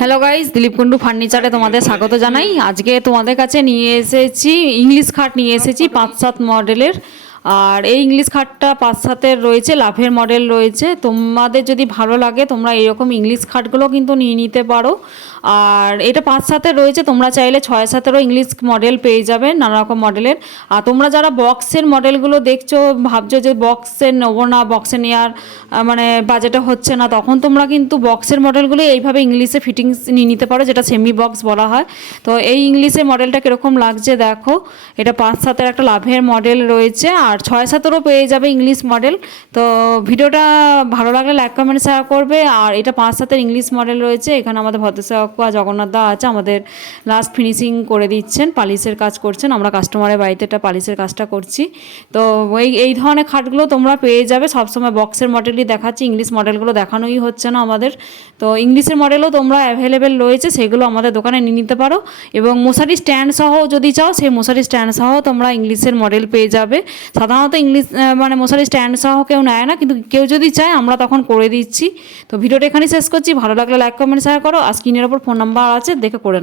Hello guys, Dilip Kundu ফার্নিচারে তোমাদের স্বাগত জানাই। আজকে তোমাদের কাছে নিয়ে এসেছি ইংলিশ খাট নিয়ে এসেছি 5-7 মডেলের। আর এই ইংলিশ খাটটা 5-7-এর রয়েছে, লাভের মডেল রয়েছে। তোমাদের যদি ভালো লাগে তোমরা এরকম ইংলিশ খাটগুলো কিন্তু নিয়ে নিতে পারো। আর এটা 5-7-এর রয়েছে, তোমরা চাইলে 6-7-এরও ইংলিশ মডেল পেয়ে যাবে, নানা রকম মডেলের। আর তোমরা যারা বক্সের মডেলগুলো দেখছো, ভাবছো যে বক্সের নেবো না, বক্সে নেওয়ার মানে বাজেটে হচ্ছে না, তখন তোমরা কিন্তু বক্সের মডেলগুলো এইভাবে ইংলিশে ফিটিংস নিয়ে নিতে পারো, যেটা সেমি বক্স বলা হয়। তো এই ইংলিশের মডেলটা কীরকম লাগছে দেখো। এটা 5-7-এর একটা লাভের মডেল রয়েছে, আর 6-7-এরও পেয়ে যাবে ইংলিশ মডেল। তো ভিডিওটা ভালো লাগলে লাইক কমেন্ট শেয়ার করবে। আর এটা 5-7-এর ইংলিশ মডেল রয়েছে। এখানে আমাদের ভদ্রসেবক জগন্নাথ দা আছে, আমাদের লাস্ট ফিনিশিং করে দিচ্ছেন, পালিশের কাজ করছেন। আমরা কাস্টমারের বাড়িতে এটা পালিশের কাজটা করছি। তো এই ধরনের খাটগুলো তোমরা পেয়ে যাবে। সবসময় বক্সের মডেলই দেখাচ্ছি, ইংলিশ মডেলগুলো দেখানোই হচ্ছে না আমাদের। তো ইংলিশের মডেলও তোমরা অ্যাভেলেবেল রয়েছে, সেগুলো আমাদের দোকানে নিয়ে নিতে পারো। এবং মশারি স্ট্যান্ড সহ যদি চাও, সেই মশারি স্ট্যান্ড সহ তোমরা ইংলিশের মডেল পেয়ে যাবে। সাধারণত ইংলিশ মানে মশারি স্ট্যান্ড সহ কেউ নেয় না, কিন্তু কেউ যদি চায় আমরা তখন করে দিচ্ছি। তো ভিডিওটা এখানেই শেষ করছি। ভালো লাগলে লাইক কমেন্ট শেয়ার করো। আর স্ক্রিনের ওপর ফোন নাম্বার আছে, দেখে করে নাও।